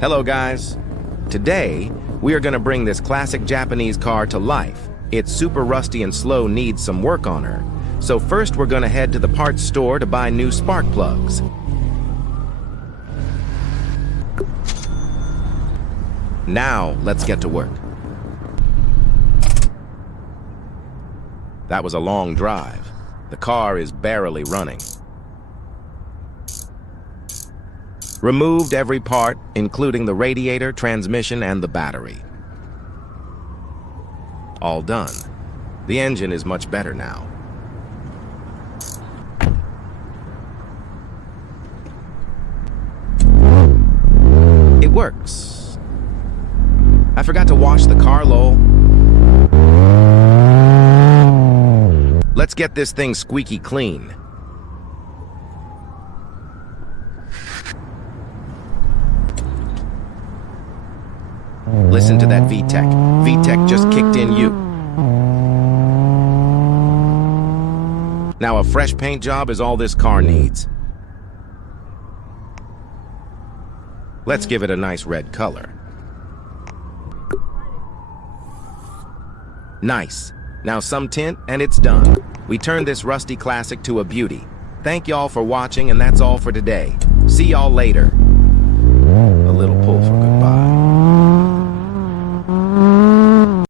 Hello guys. Today, we are going to bring this classic Japanese car to life. It's super rusty and slow, needs some work on her. So first we're going to head to the parts store to buy new spark plugs. Now, let's get to work. That was a long drive. The car is barely running. Removed every part, including the radiator, transmission, and the battery. All done. The engine is much better now. It works. I forgot to wash the car, lol. Let's get this thing squeaky clean. Listen to that VTEC. VTEC just kicked in you. Now a fresh paint job is all this car needs. Let's give it a nice red color. Nice. Now some tint and it's done. We turned this rusty classic to a beauty. Thank y'all for watching, and that's all for today. See y'all later.